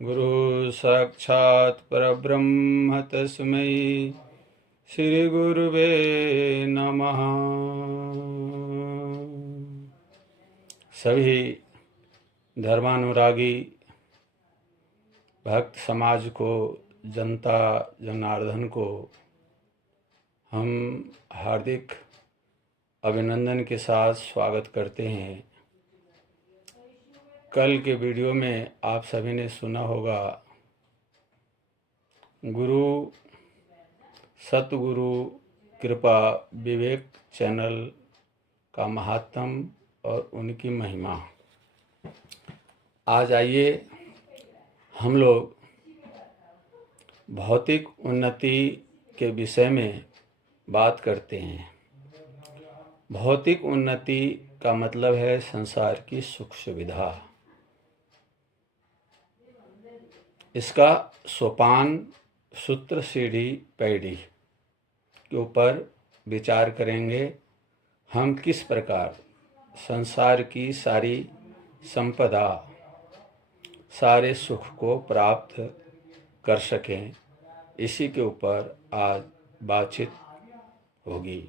गुरु साक्षात् परब्रह्म तस्मै श्री गुरुवे नमः। सभी धर्मानुरागी भक्त समाज को, जनता जनार्दन को हम हार्दिक अभिनंदन के साथ स्वागत करते हैं। कल के वीडियो में आप सभी ने सुना होगा गुरु सतगुरु कृपा विवेक चैनल का महात्म और उनकी महिमा। आज आइए हम लोग भौतिक उन्नति के विषय में बात करते हैं। भौतिक उन्नति का मतलब है संसार की सुख सुविधा। इसका सोपान, सूत्र, सीढ़ी, पैड़ी के ऊपर विचार करेंगे। हम किस प्रकार संसार की सारी संपदा, सारे सुख को प्राप्त कर सकें, इसी के ऊपर आज बातचीत होगी।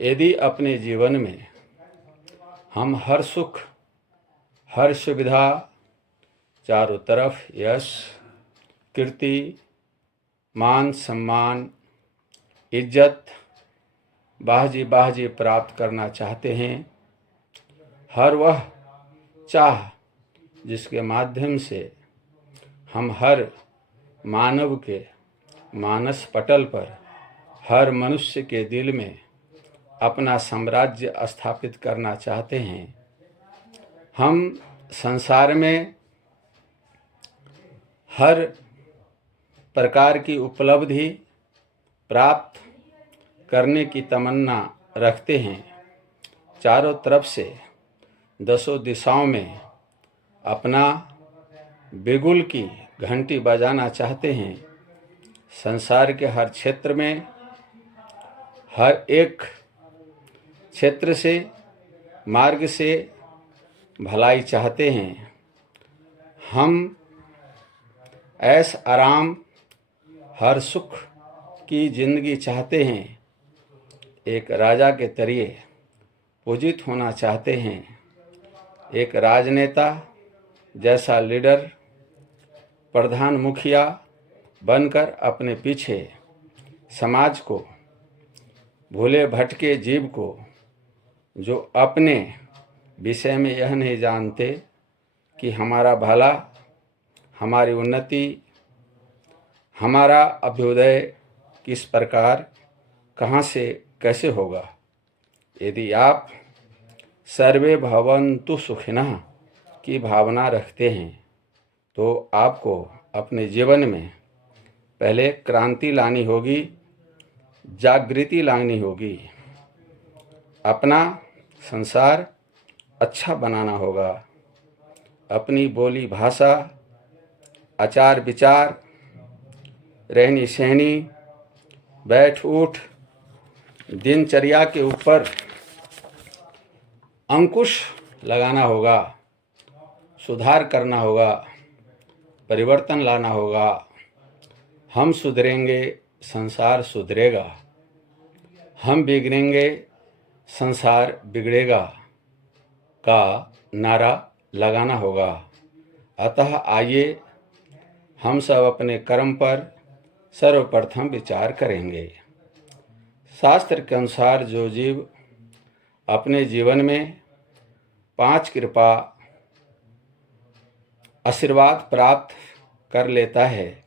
यदि अपने जीवन में हम हर सुख, हर सुविधा, चारों तरफ यश, कीर्ति, मान सम्मान, इज्जत, बाजी प्राप्त करना चाहते हैं, हर वह चाह जिसके माध्यम से हम हर मानव के मानस पटल पर, हर मनुष्य के दिल में अपना साम्राज्य स्थापित करना चाहते हैं, हम संसार में हर प्रकार की उपलब्धि प्राप्त करने की तमन्ना रखते हैं, चारों तरफ से दसों दिशाओं में अपना बिगुल की घंटी बजाना चाहते हैं, संसार के हर क्षेत्र में, हर एक क्षेत्र से, मार्ग से भलाई चाहते हैं। हम ऐश आराम, हर सुख की जिंदगी चाहते हैं। एक राजा के तरिए पूजित होना चाहते हैं। एक राजनेता जैसा लीडर, प्रधान मुखिया बनकर अपने पीछे समाज को, भूले भटके जीव को, जो अपने विषय में यह नहीं जानते कि हमारा भला, हमारी उन्नति, हमारा अभ्युदय किस प्रकार, कहाँ से, कैसे होगा। यदि आप सर्वे भवन्तु सुखिनः की भावना रखते हैं तो आपको अपने जीवन में पहले क्रांति लानी होगी, जागृति लानी होगी। अपना संसार अच्छा बनाना होगा। अपनी बोली भाषा, आचार विचार, रहनी सहनी, बैठ उठ, दिनचर्या के ऊपर अंकुश लगाना होगा, सुधार करना होगा, परिवर्तन लाना होगा। हम सुधरेंगे, संसार सुधरेगा। हम बिगड़ेंगे, संसार बिगड़ेगा का नारा लगाना होगा। अतः आइए हम सब अपने कर्म पर सर्वप्रथम विचार करेंगे। शास्त्र के अनुसार जो जीव अपने जीवन में 5 कृपा आशीर्वाद प्राप्त कर लेता है,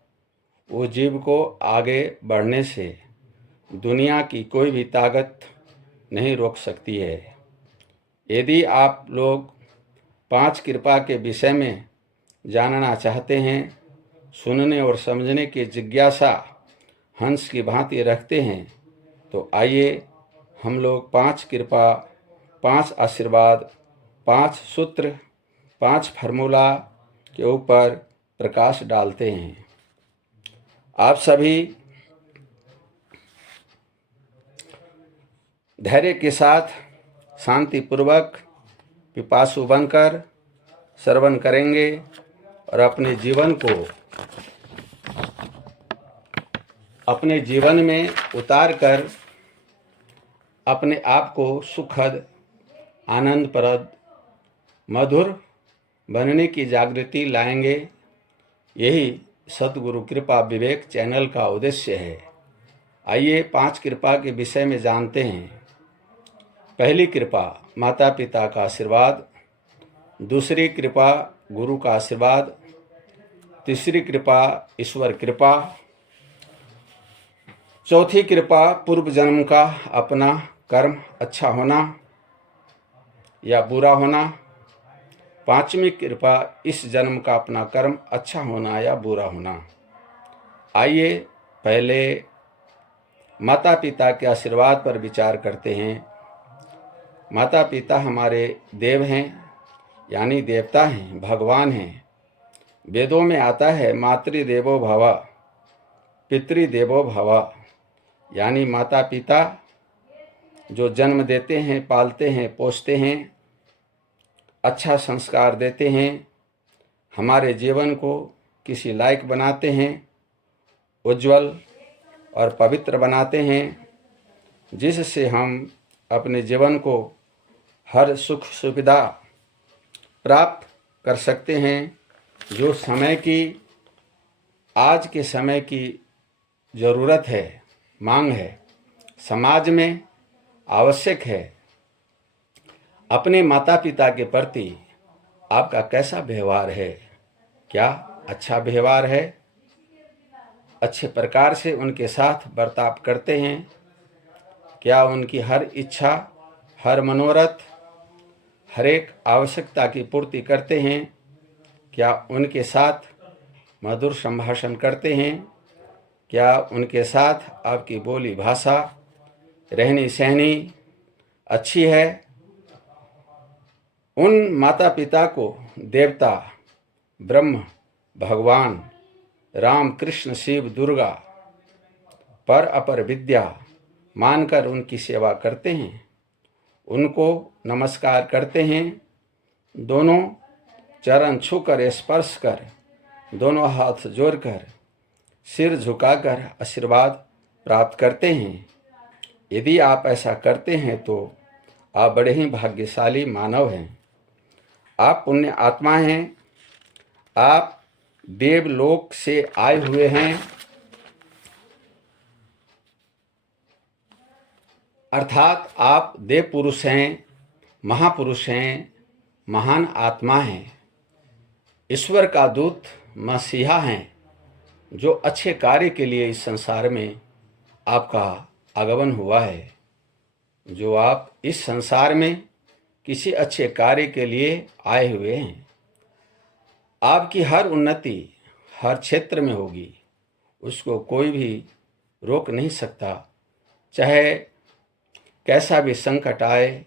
वो जीव को आगे बढ़ने से दुनिया की कोई भी ताकत नहीं रोक सकती है। यदि आप लोग 5 कृपा के विषय में जानना चाहते हैं, सुनने और समझने की जिज्ञासा हंस की भांति रखते हैं, तो आइए हम लोग 5 कृपा, 5 आशीर्वाद, 5 सूत्र, 5 फार्मूला के ऊपर प्रकाश डालते हैं। आप सभी धैर्य के साथ, शांतिपूर्वक, पिपासु बनकर श्रवण करेंगे और अपने जीवन में उतार कर अपने आप को सुखद, आनंदप्रद, मधुर बनने की जागृति लाएंगे। यही सतगुरु कृपा विवेक चैनल का उद्देश्य है। आइए 5 कृपा के विषय में जानते हैं। पहली कृपा माता पिता का आशीर्वाद, दूसरी कृपा गुरु का आशीर्वाद, तीसरी कृपा ईश्वर कृपा, चौथी कृपा पूर्व जन्म का अपना कर्म अच्छा होना या बुरा होना, पांचवी कृपा इस जन्म का अपना कर्म अच्छा होना या बुरा होना। आइए पहले माता पिता के आशीर्वाद पर विचार करते हैं। माता पिता हमारे देव हैं, यानी देवता हैं, भगवान हैं। वेदों में आता है मातृदेवो भव, पितृदेवो भव, यानी माता पिता जो जन्म देते हैं, पालते हैं, पोसते हैं, अच्छा संस्कार देते हैं, हमारे जीवन को किसी लायक बनाते हैं, उज्जवल और पवित्र बनाते हैं, जिससे हम अपने जीवन को हर सुख सुविधा प्राप्त कर सकते हैं, जो आज के समय की ज़रूरत है, मांग है, समाज में आवश्यक है। अपने माता पिता के प्रति आपका कैसा व्यवहार है? क्या अच्छा व्यवहार है? अच्छे प्रकार से उनके साथ बर्ताव करते हैं? क्या उनकी हर इच्छा, हर मनोरथ, हर एक आवश्यकता की पूर्ति करते हैं? क्या उनके साथ मधुर संभाषण करते हैं? क्या उनके साथ आपकी बोली भाषा, रहनी सहनी अच्छी है? उन माता पिता को देवता, ब्रह्म, भगवान, राम, कृष्ण, शिव, दुर्गा, पर अपर विद्या मानकर उनकी सेवा करते हैं, उनको नमस्कार करते हैं, दोनों चरण छूकर स्पर्श कर, दोनों हाथ जोड़कर, सिर झुकाकर आशीर्वाद प्राप्त करते हैं। यदि आप ऐसा करते हैं तो आप बड़े ही भाग्यशाली मानव हैं। आप पुण्य आत्मा हैं। आप देवलोक से आए हुए हैं, अर्थात आप देव पुरुष हैं, महापुरुष हैं, महान आत्मा हैं, ईश्वर का दूत, मसीहा हैं, जो अच्छे कार्य के लिए इस संसार में आपका आगमन हुआ है। जो आप इस संसार में किसी अच्छे कार्य के लिए आए हुए हैं। आपकी हर उन्नति हर क्षेत्र में होगी, उसको कोई भी रोक नहीं सकता। चाहे कैसा भी संकट आए,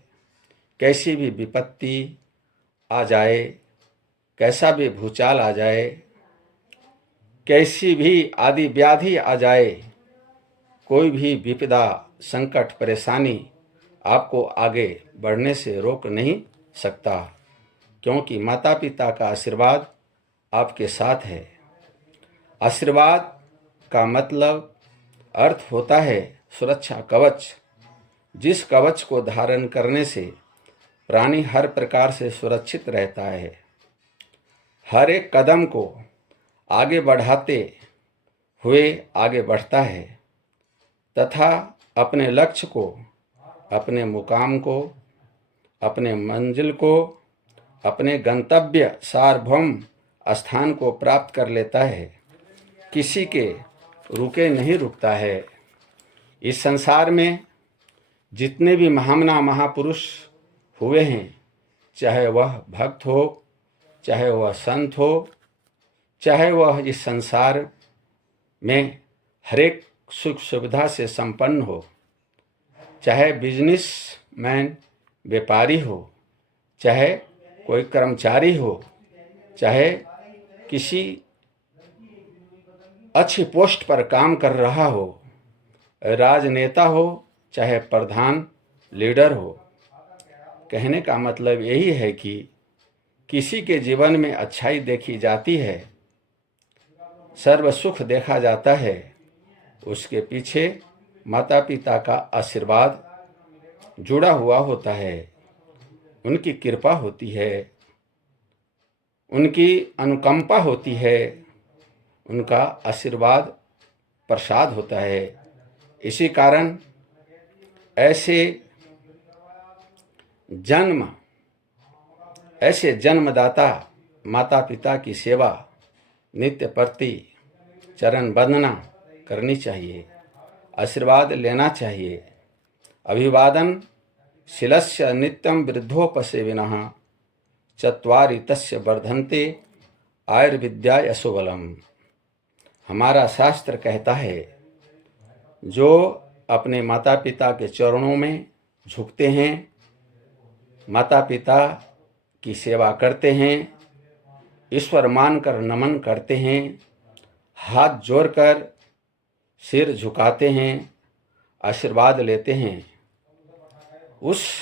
कैसी भी विपत्ति आ जाए, कैसा भी भूचाल आ जाए, कैसी भी आदि व्याधि आ जाए, कोई भी विपदा, संकट, परेशानी आपको आगे बढ़ने से रोक नहीं सकता, क्योंकि माता पिता का आशीर्वाद आपके साथ है। आशीर्वाद का मतलब अर्थ होता है सुरक्षा कवच, जिस कवच को धारण करने से प्राणी हर प्रकार से सुरक्षित रहता है, हर एक कदम को आगे बढ़ाते हुए आगे बढ़ता है तथा अपने लक्ष्य को, अपने मुकाम को, अपने मंजिल को, अपने गंतव्य सार्वभौम स्थान को प्राप्त कर लेता है। किसी के रुके नहीं रुकता है। इस संसार में जितने भी महामना महापुरुष हुए हैं, चाहे वह भक्त हो, चाहे वह संत हो, चाहे वह इस संसार में हरेक सुख सुविधा से संपन्न हो, चाहे बिजनेस मैन, व्यापारी हो, चाहे कोई कर्मचारी हो, चाहे किसी अच्छी पोस्ट पर काम कर रहा हो, राजनेता हो, चाहे प्रधान लीडर हो, कहने का मतलब यही है कि किसी के जीवन में अच्छाई देखी जाती है, सर्व सुख देखा जाता है, उसके पीछे माता पिता का आशीर्वाद जुड़ा हुआ होता है, उनकी कृपा होती है, उनकी अनुकंपा होती है, उनका आशीर्वाद प्रसाद होता है। इसी कारण ऐसे जन्मदाता माता पिता की सेवा नित्य प्रति चरण वंदना करनी चाहिए, आशीर्वाद लेना चाहिए। अभिवादन शिलस्य नित्यं वृद्धोपसेविनः चत्वारि तस्य वर्धन्ते आयुर्विद्या यशोबलम। हमारा शास्त्र कहता है, जो अपने माता पिता के चरणों में झुकते हैं, माता पिता की सेवा करते हैं, ईश्वर मानकर नमन करते हैं, हाथ जोड़कर सिर झुकाते हैं, आशीर्वाद लेते हैं, उस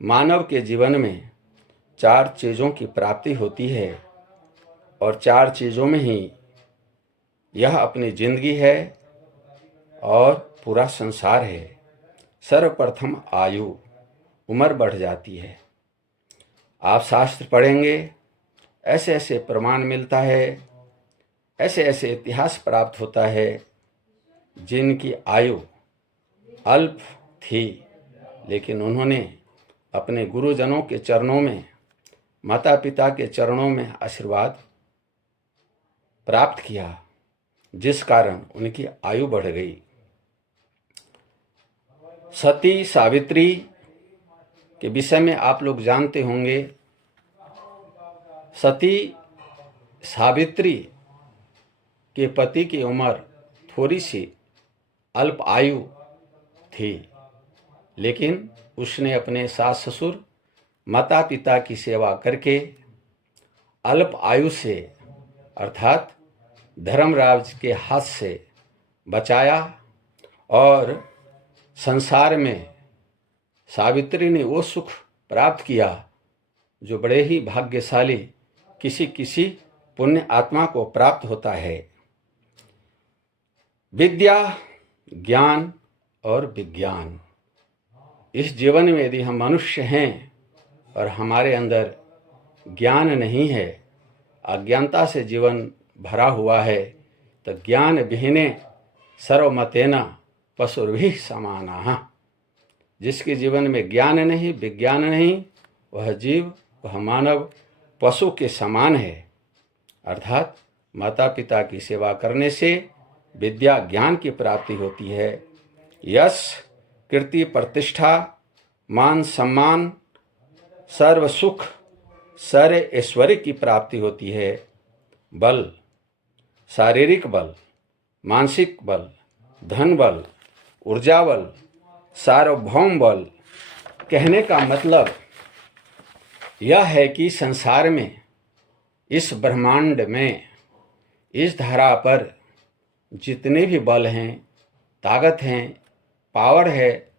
मानव के जीवन में 4 चीज़ों की प्राप्ति होती है। और 4 चीज़ों में ही यह अपनी जिंदगी है और पूरा संसार है। सर्वप्रथम आयु, उम्र बढ़ जाती है। आप शास्त्र पढ़ेंगे, ऐसे ऐसे प्रमाण मिलता है, ऐसे ऐसे इतिहास प्राप्त होता है जिनकी आयु अल्प थी, लेकिन उन्होंने अपने गुरुजनों के चरणों में, माता पिता के चरणों में आशीर्वाद प्राप्त किया, जिस कारण उनकी आयु बढ़ गई। सती सावित्री के विषय में आप लोग जानते होंगे। सती सावित्री के पति की उम्र थोड़ी सी अल्प आयु थी, लेकिन उसने अपने सास ससुर माता पिता की सेवा करके अल्प आयु से अर्थात धर्मराज के हाथ से बचाया और संसार में सावित्री ने वो सुख प्राप्त किया जो बड़े ही भाग्यशाली किसी पुण्य आत्मा को प्राप्त होता है। विद्या, ज्ञान और विज्ञान। इस जीवन में यदि हम मनुष्य हैं और हमारे अंदर ज्ञान नहीं है, अज्ञानता से जीवन भरा हुआ है, तो ज्ञान विहीने सर्वमतेन पशुर्भिः समानाः। जिसके जीवन में ज्ञान नहीं, विज्ञान नहीं, वह जीव, वह मानव पशु के समान है। अर्थात माता पिता की सेवा करने से विद्या ज्ञान की प्राप्ति होती है। यश, कीर्ति, प्रतिष्ठा, मान सम्मान, सर्व सुख, सर्व ऐश्वर्य की प्राप्ति होती है। बल, शारीरिक बल, मानसिक बल, धन बल, ऊर्जा बल, सार्वभौम बल। कहने का मतलब यह है कि संसार में, इस ब्रह्मांड में, इस धरा पर जितने भी बल हैं, ताकत हैं, पावर है,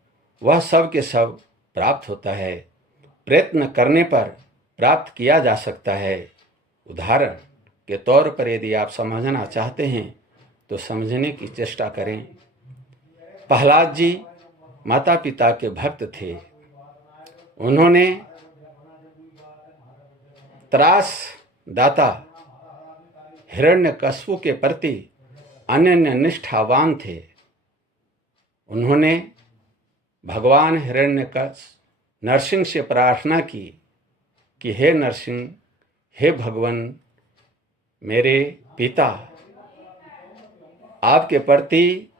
वह सब के सब प्राप्त होता है। प्रयत्न करने पर प्राप्त किया जा सकता है। उदाहरण के तौर पर यदि आप समझना चाहते हैं तो समझने की चेष्टा करें। प्रहलाद जी माता पिता के भक्त थे। उन्होंने त्रास दाता हिरण्यकश्यप के प्रति अनन्य निष्ठावान थे। उन्होंने भगवान हिरण्यकश्यप नरसिंह से प्रार्थना की कि हे नरसिंह, हे भगवान, मेरे पिता आपके प्रति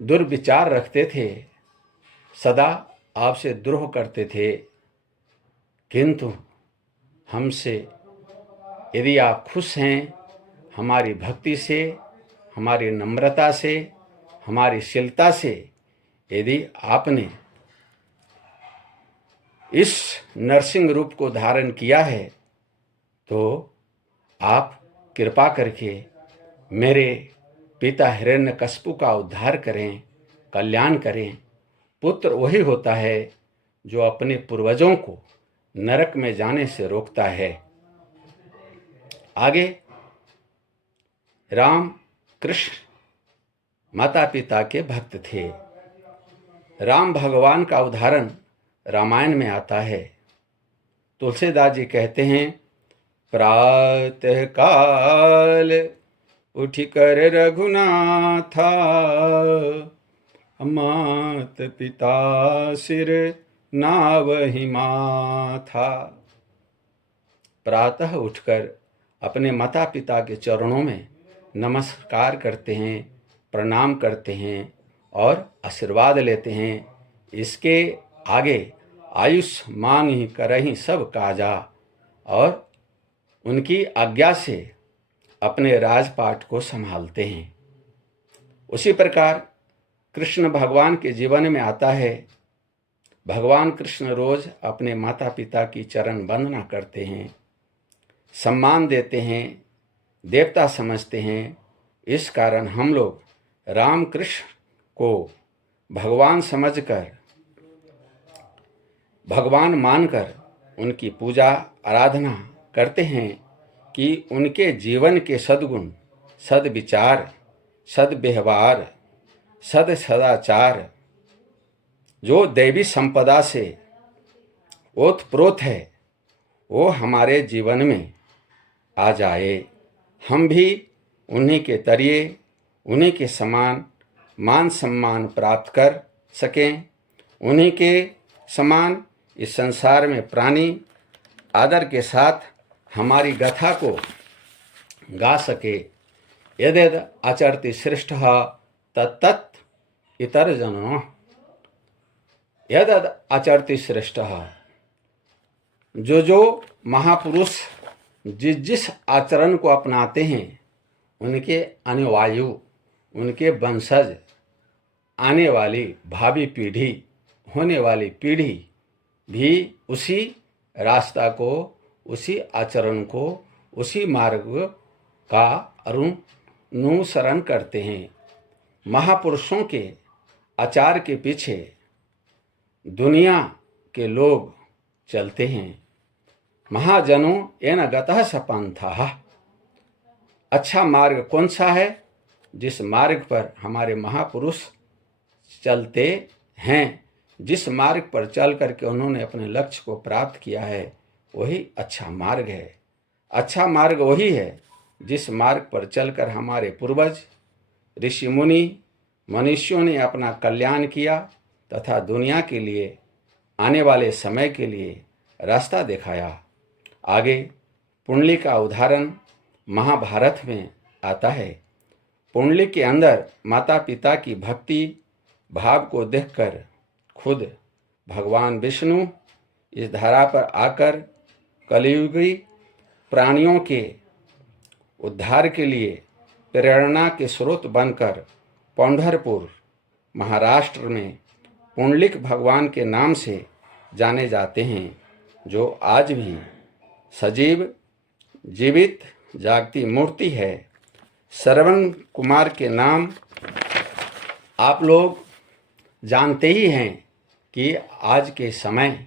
दुर्विचार रखते थे, सदा आपसे द्रोह करते थे, किंतु हमसे यदि आप खुश हैं, हमारी भक्ति से, हमारी नम्रता से, हमारी शीलता से, यदि आपने इस नरसिंह रूप को धारण किया है, तो आप कृपा करके मेरे पिता हिरण्यकश्यप का उद्धार करें, कल्याण करें। पुत्र वही होता है जो अपने पूर्वजों को नरक में जाने से रोकता है। आगे राम कृष्ण माता पिता के भक्त थे। राम भगवान का उदाहरण रामायण में आता है। तुलसीदास जी कहते हैं, प्रातः काल उठकर रघुनाथा, मात पिता सिर नावहि माथा। प्रातः उठकर अपने माता पिता के चरणों में नमस्कार करते हैं, प्रणाम करते हैं और आशीर्वाद लेते हैं। इसके आगे आयुष मांगहि करहि सब काजा, और उनकी आज्ञा से अपने राजपाट को संभालते हैं। उसी प्रकार कृष्ण भगवान के जीवन में आता है। भगवान कृष्ण रोज अपने माता पिता की चरण वंदना करते हैं, सम्मान देते हैं, देवता समझते हैं। इस कारण हम लोग राम कृष्ण को भगवान समझकर, भगवान मानकर उनकी पूजा आराधना करते हैं कि उनके जीवन के सद्गुण, सद्विचार, सद्व्यवहार, सदाचार जो दैवी संपदा से ओतप्रोत है, वो हमारे जीवन में आ जाए। हम भी उन्हीं के तरिए, उन्हीं के समान मान सम्मान प्राप्त कर सकें। उन्हीं के समान इस संसार में प्राणी आदर के साथ हमारी गाथा को गा सके। यद्यद् आचरति श्रेष्ठः तत्तत् इतरजनः। यद्यद् आचरति श्रेष्ठः, जो महापुरुष जिस जिस आचरण को अपनाते हैं, उनके अनुयायी, उनके वंशज, आने वाली भावी पीढ़ी, होने वाली पीढ़ी भी उसी रास्ता को, उसी आचरण को, उसी मार्ग का अनुसरण करते हैं। महापुरुषों के आचार के पीछे दुनिया के लोग चलते हैं। महाजनों येन गतः स पंथः। अच्छा मार्ग कौन सा है? जिस मार्ग पर हमारे महापुरुष चलते हैं, जिस मार्ग पर चल करके उन्होंने अपने लक्ष्य को प्राप्त किया है, वही अच्छा मार्ग है। अच्छा मार्ग वही है जिस मार्ग पर चलकर हमारे पूर्वज ऋषि मुनि मनुष्यों ने अपना कल्याण किया तथा दुनिया के लिए, आने वाले समय के लिए रास्ता दिखाया। आगे पुंडली का उदाहरण महाभारत में आता है। पुंडली के अंदर माता पिता की भक्ति भाव को देखकर खुद भगवान विष्णु इस धरा पर आकर कलियुगी प्राणियों के उद्धार के लिए प्रेरणा के स्रोत बनकर पंढरपुर महाराष्ट्र में पुंडलिक भगवान के नाम से जाने जाते हैं, जो आज भी सजीव जीवित जागती मूर्ति है। श्रवण कुमार के नाम आप लोग जानते ही हैं कि आज के समय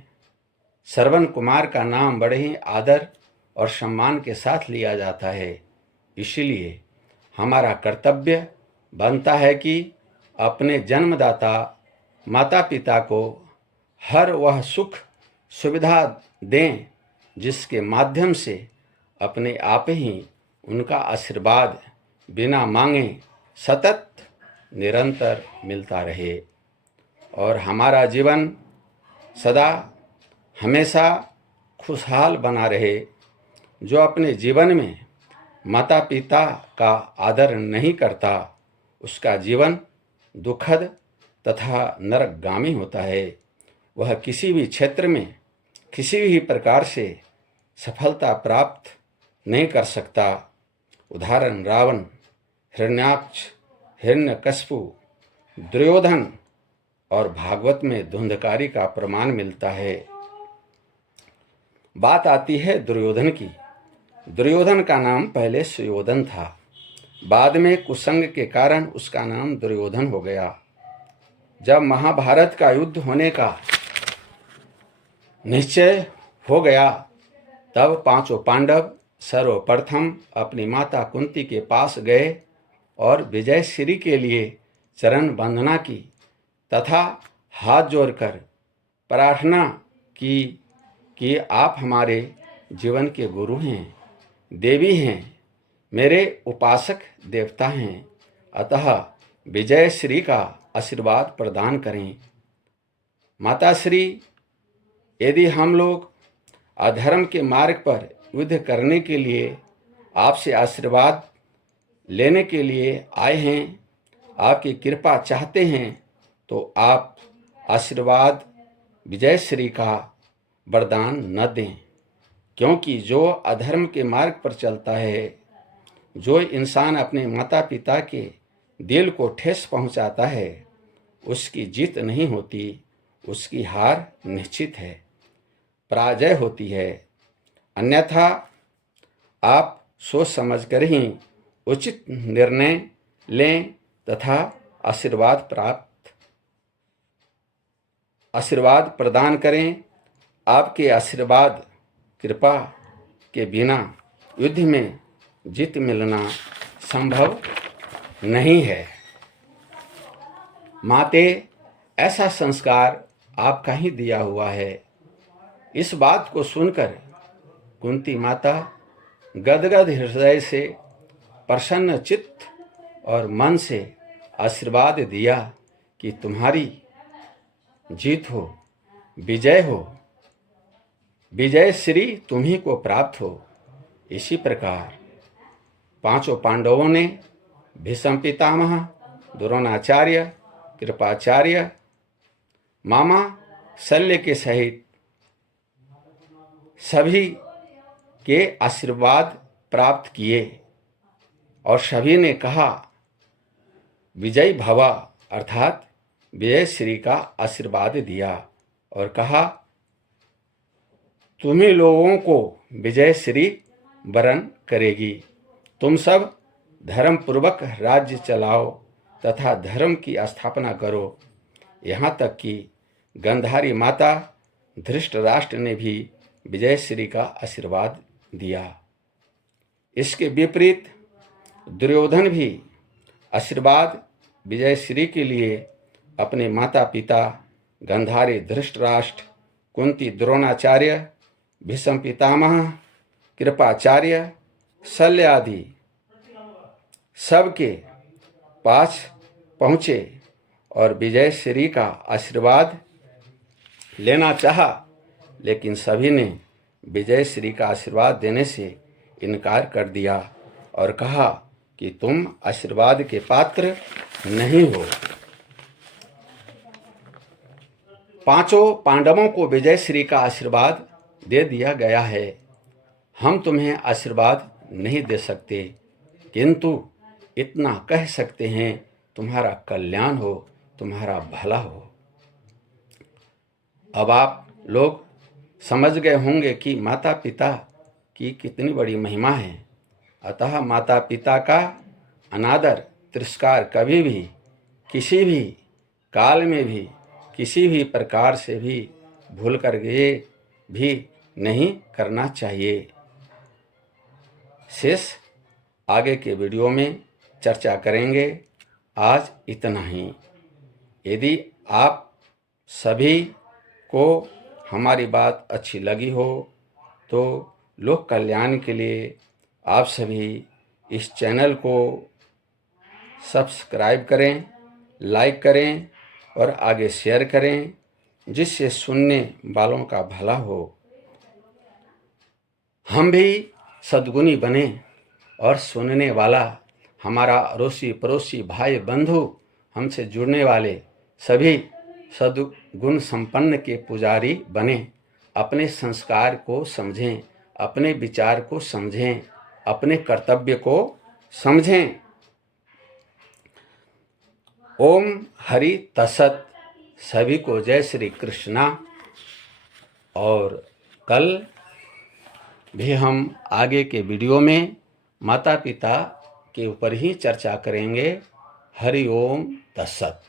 श्रवण कुमार का नाम बड़े ही आदर और सम्मान के साथ लिया जाता है। इसीलिए हमारा कर्तव्य बनता है कि अपने जन्मदाता माता पिता को हर वह सुख सुविधा दें जिसके माध्यम से अपने आप ही उनका आशीर्वाद बिना मांगे सतत निरंतर मिलता रहे और हमारा जीवन सदा हमेशा खुशहाल बना रहे। जो अपने जीवन में माता पिता का आदर नहीं करता, उसका जीवन दुखद तथा नरकगामी होता है। वह किसी भी क्षेत्र में किसी भी प्रकार से सफलता प्राप्त नहीं कर सकता। उदाहरण रावण, हिरण्याक्ष, हिरण्यकश्यपु, दुर्योधन और भागवत में धुंधकारी का प्रमाण मिलता है। बात आती है दुर्योधन की। दुर्योधन का नाम पहले सुयोधन था, बाद में कुसंग के कारण उसका नाम दुर्योधन हो गया। जब महाभारत का युद्ध होने का निश्चय हो गया, तब पांचों पांडव सर्वप्रथम अपनी माता कुंती के पास गए और विजयश्री के लिए चरण वंदना की तथा हाथ जोड़कर प्रार्थना की कि आप हमारे जीवन के गुरु हैं, देवी हैं, मेरे उपासक देवता हैं, अतः विजयश्री का आशीर्वाद प्रदान करें। माताश्री, यदि हम लोग अधर्म के मार्ग पर युद्ध करने के लिए आपसे आशीर्वाद लेने के लिए आए हैं, आपकी कृपा चाहते हैं, तो आप आशीर्वाद विजयश्री का वरदान न दें, क्योंकि जो अधर्म के मार्ग पर चलता है, जो इंसान अपने माता पिता के दिल को ठेस पहुंचाता है, उसकी जीत नहीं होती, उसकी हार निश्चित है, पराजय होती है। अन्यथा आप सोच समझकर ही उचित निर्णय लें तथा आशीर्वाद प्रदान करें। आपके आशीर्वाद कृपा के बिना युद्ध में जीत मिलना संभव नहीं है। माते, ऐसा संस्कार आपका ही दिया हुआ है। इस बात को सुनकर कुंती माता गदगद हृदय से, प्रसन्न चित्त और मन से आशीर्वाद दिया कि तुम्हारी जीत हो, विजय हो, विजय श्री तुम्ही को प्राप्त हो। इसी प्रकार पांचों पांडवों ने भीष्म पितामह, द्रोणाचार्य, कृपाचार्य, मामा शल्य के सहित सभी के आशीर्वाद प्राप्त किए और सभी ने कहा विजय भवा, अर्थात विजय श्री का आशीर्वाद दिया और कहा तुम्ही लोगों को विजय श्री वरण करेगी। तुम सब धर्म पूर्वक राज्य चलाओ तथा धर्म की स्थापना करो। यहाँ तक कि गांधारी माता धृतराष्ट्र ने भी विजयश्री का आशीर्वाद दिया। इसके विपरीत दुर्योधन भी आशीर्वाद विजयश्री के लिए अपने माता पिता गांधारी, धृतराष्ट्र, कुंती, द्रोणाचार्य, भीष्म पितामह, कृपाचार्य, शल्य आदि सबके पास पहुँचे और विजयश्री का आशीर्वाद लेना चाहा, लेकिन सभी ने विजयश्री का आशीर्वाद देने से इनकार कर दिया और कहा कि तुम आशीर्वाद के पात्र नहीं हो। पांचों पांडवों को विजयश्री का आशीर्वाद दे दिया गया है। हम तुम्हें आशीर्वाद नहीं दे सकते, किंतु इतना कह सकते हैं तुम्हारा कल्याण हो, तुम्हारा भला हो। अब आप लोग समझ गए होंगे कि माता पिता की कितनी बड़ी महिमा है। अतः माता पिता का अनादर, तिरस्कार कभी भी, किसी भी काल में भी, किसी भी प्रकार से भी भूल कर गए भी नहीं करना चाहिए। शेष आगे के वीडियो में चर्चा करेंगे। आज इतना ही। यदि आप सभी को हमारी बात अच्छी लगी हो तो लोक कल्याण के लिए आप सभी इस चैनल को सब्सक्राइब करें, लाइक करें और आगे शेयर करें, जिससे सुनने वालों का भला हो। हम भी सद्गुणी बने और सुनने वाला हमारा अड़ोसी पड़ोसी भाई बंधु, हमसे जुड़ने वाले सभी सद्गुण संपन्न के पुजारी बने। अपने संस्कार को समझें, अपने विचार को समझें, अपने कर्तव्य को समझें। ओम हरि तत्सत। सभी को जय श्री कृष्णा। और कल भी हम आगे के वीडियो में माता पिता के ऊपर ही चर्चा करेंगे। हरि ओम तत्सत।